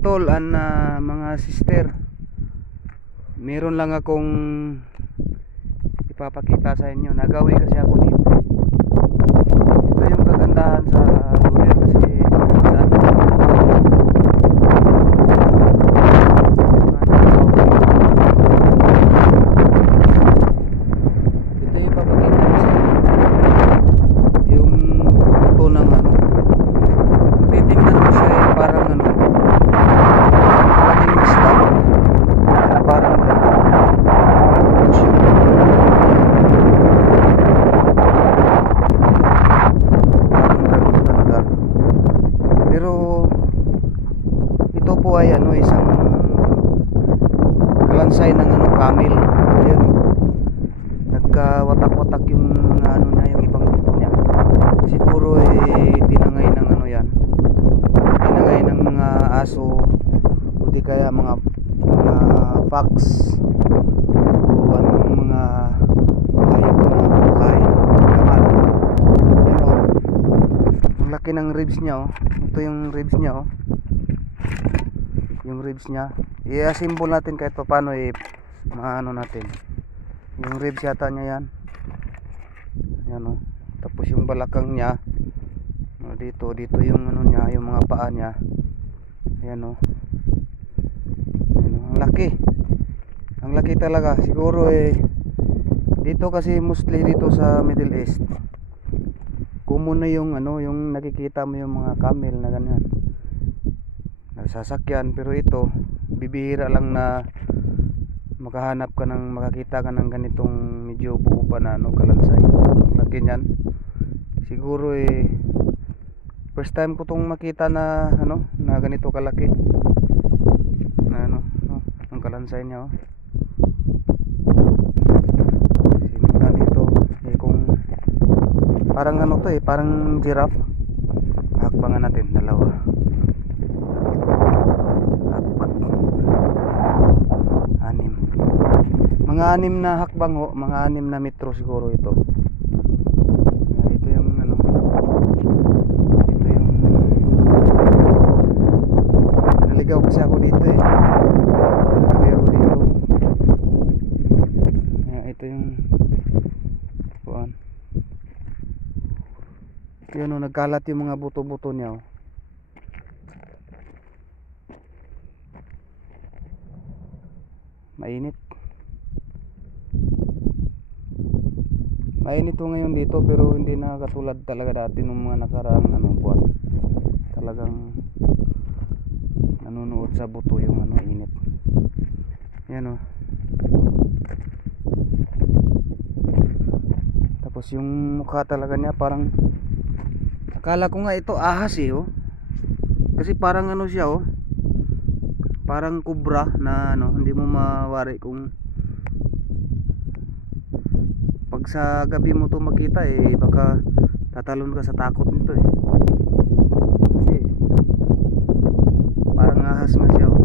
tol and mga sister, meron lang akong ipapakita sa inyo. Nagawi kasi ako dito. Ito yung kagandahan sa lugar kasi ito yung ipapakita ko sa inyo. Yung buto ng ano, titingnan mo siya eh, parang ano, malaking isda na parang gano'n. Tapos yung parang gano'n talaga. Pero ito po ay ano, isang kalansay ng ano, camel. Ayan, nagkawatak-watak yung mga ano niya, yung ibang buto niya. Siguro eh tinangay ng ano yan, tinangay ng mga aso o di kaya mga fox o anong mga hayop na kumakain kamat. Yan o, ang laki ng ribs niya o. Ito yung ribs niya o, yung ribs niya. I-assemble natin kahit paano eh, maano natin yung ribs yata niya yan. Yan o, tapos yung balakang niya dito yung ano niya, yung mga paa niya. Ayan o, ang laki, ang laki talaga. Siguro eh dito kasi mostly dito sa Middle East common na yung ano, yung nakikita mo yung mga camel na ganyan, sasakyan. Pero ito bibihira lang na makahanap ka ng, makakita ka ng ganitong medyo buo pa na ano, kalansay. Ang laki niyan. Siguro eh first time ko tong makita na ano, na ganito kalaki na ano, oh, ang kalansay niya oh. Sinignan dito eh, kung parang ano to eh, parang giraffe. Hakbangan natin, dalawa, hakbang, anim, mga 6 na hakbang ho, mga 6 na metro siguro ito. Ito yung ano, naligaw kasi ako dito eh, nakabiro dito. Ito yung kuan, yun o, nagkalat yung mga buto-buto niya o. Mainit, mainit po ngayon dito, pero hindi na katulad talaga dati nung mga nakaraang ano, buwan. Talagang nanunuot sa buto yung ano, init. Yan o. Tapos yung mukha talaga niya parang, akala ko nga ito ahas eh oh. Kasi parang ano siya oh, parang kubra na ano, hindi mo mawari kung pag sa gabi mo to makita eh, baka tatalon ka sa takot nito eh. Kasi parang ahas nga siya oh.